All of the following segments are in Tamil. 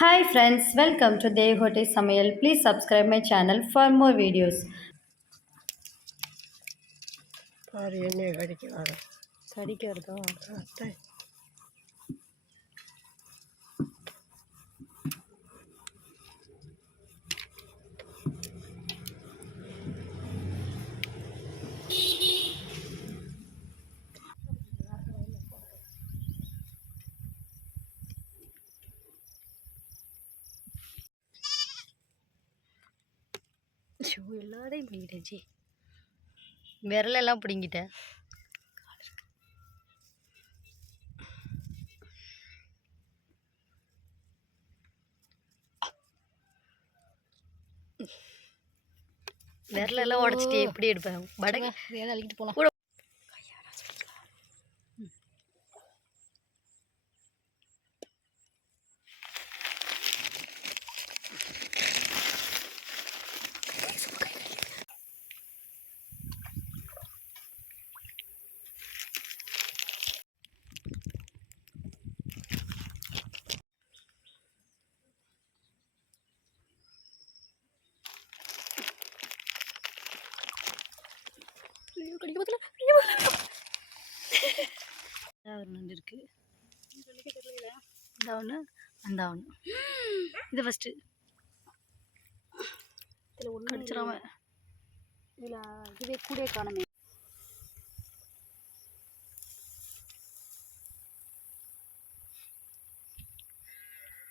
Hi friends, welcome to Devote Samayal. Please subscribe my channel for more videos. பாரு எண்ணெயை கடிக்கிறாங்க. கடிக்கிறதா? அத்தை ஷூ எல்லாத்தையும் பிடிங்கிட்டேச்சி. விரலெல்லாம் பிடிங்கிட்டேன். விரலெல்லாம் உடச்சிட்டு எப்படி எடுப்பேன்? படகு வேலை அழிக்கிட்டு போகலாம். ஒரு நண்டு இருக்கு. இந்த ஒன்று அந்த ஒன்று. இது ஃபஸ்ட்டு இதில் ஒன்று கடிச்சிடாம இதில் இதுவே கூட காணுமே.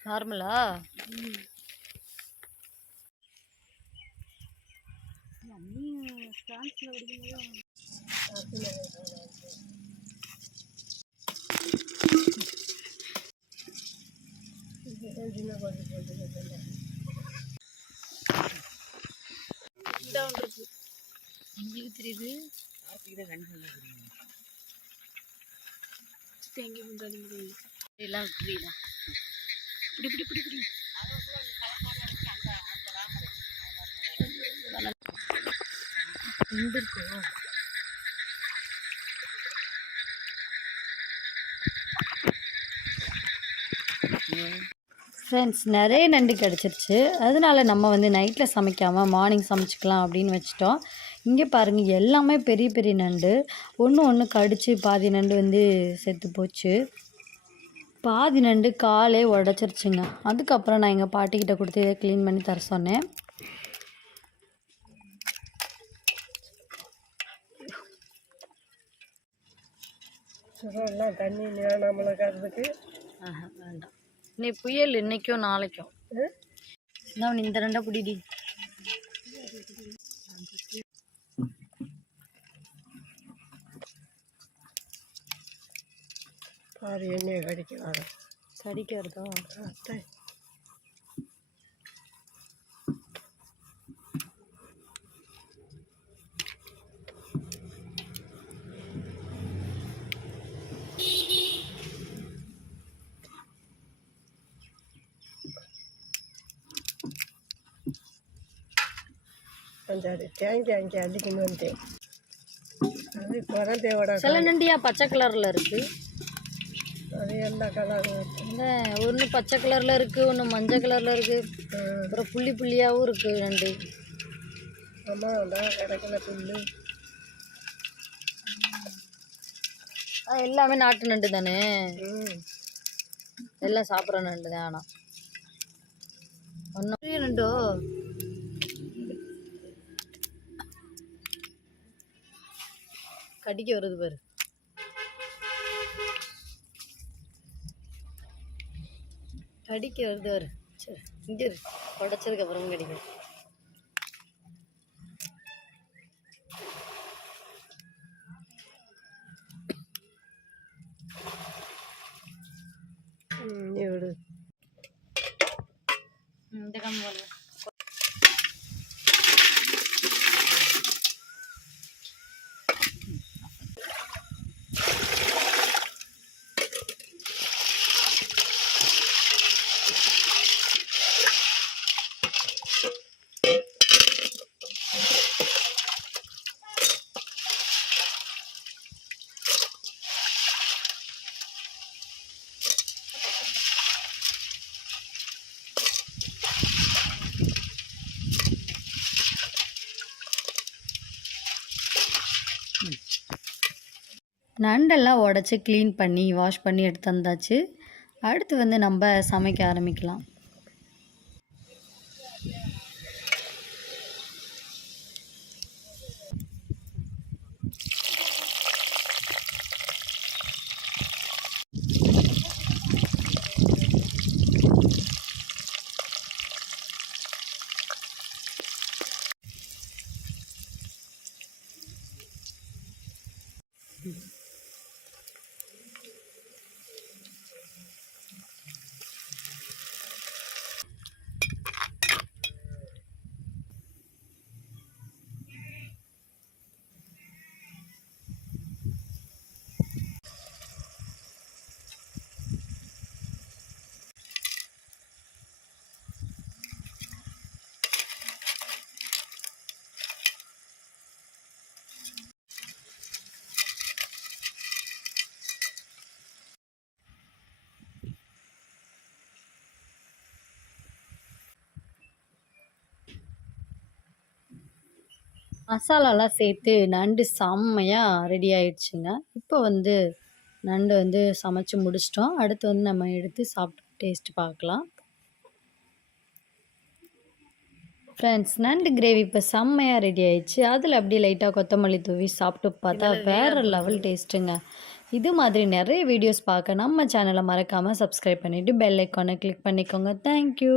நார்மலா நீ ஃப்ரான்ஸில் படிக்கும்போது சின்ன குழந்தை போட்டு இருக்கு. எங்களுக்கு தெரியுது எங்கே பண்ணுறது எல்லாம் புரியுதா? இப்படி இப்படி இப்படி இப்படி எங்க இருக்கோ ஃப்ரெண்ட்ஸ், நிறைய நண்டு கிடச்சிருச்சு. அதனால நம்ம வந்து நைட்டில் சமைக்காமல் மார்னிங் சமைச்சிக்கலாம் அப்படின்னு வச்சிட்டோம். இங்கே பாருங்கள், எல்லாமே பெரிய பெரிய நண்டு. ஒன்று ஒன்று கடித்து பாதி நண்டு வந்து செத்து போச்சு. பாதி நண்டு காலே உடச்சிருச்சுங்க. அதுக்கப்புறம் நான் எங்கள் பாட்டிக்கிட்ட கொடுத்து இதை க்ளீன் பண்ணி தர சொன்னேன். சுகம்லாம் தண்ணி நம்மளுக்கு வேண்டாம். இன்னைக்கு புயல், இன்னைக்கும் நாளைக்கும். நான் இந்த ரெண்டா பிடிடி. பாரு எண்ணெயை கடிக்கிறாங்க. கடிக்கிறதா? அத்தை கொஞ்சம் தேங்காய் அங்கே அள்ளிக்கணும் வந்து அது குழந்தையோட சில நண்டியா பச்சை கலரில் இருக்குது. அது எல்லா கலரும் இந்த ஒன்று பச்சை கலரில் இருக்குது, ஒன்று மஞ்சள் கலரில் இருக்குது, அப்புறம் புள்ளி புள்ளியாகவும் இருக்குது நண்டு. ஆமாம், அதான் கிடைக்கல புல்லு. எல்லாமே நாட்டு நண்டு தானே, எல்லாம் சாப்பிட்ற நண்டு தான். ஆனால் ஒன்றும் பெரிய நண்டோ கடிக்க வருது பாரு. கடிக்க வருது பாரு. சரி, இங்கே உடச்சதுக்கு அப்புறம் கடிக்கும். எவ்வளோ இந்த கம்பு நண்டெல்லாம் உடச்சி க்ளீன் பண்ணி வாஷ் பண்ணி எடுத்து வந்தாச்சு. அடுத்து வந்து நம்ம சமைக்க ஆரம்பிக்கலாம். மசாலாலாம் சேர்த்து நண்டு செம்மையாக ரெடி ஆயிடுச்சுங்க. இப்போ வந்து நண்டு வந்து சமைச்சு முடிச்சிட்டோம். அடுத்து வந்து நம்ம எடுத்து சாப்பிட்டு டேஸ்ட் பார்க்கலாம். ஃப்ரெண்ட்ஸ், நண்டு கிரேவி இப்போ செம்மையாக ரெடி ஆயிடுச்சு. அதில் அப்படியே லைட்டாக கொத்தமல்லி தூவி சாப்பிட்டு பார்த்தா வேறு லெவல் டேஸ்ட்டுங்க. இது மாதிரி நிறைய வீடியோஸ் பார்க்க நம்ம சேனலை மறக்காமல் சப்ஸ்கிரைப் பண்ணிவிட்டு பெல் ஐக்கானை கிளிக் பண்ணிக்கோங்க. தேங்க்யூ.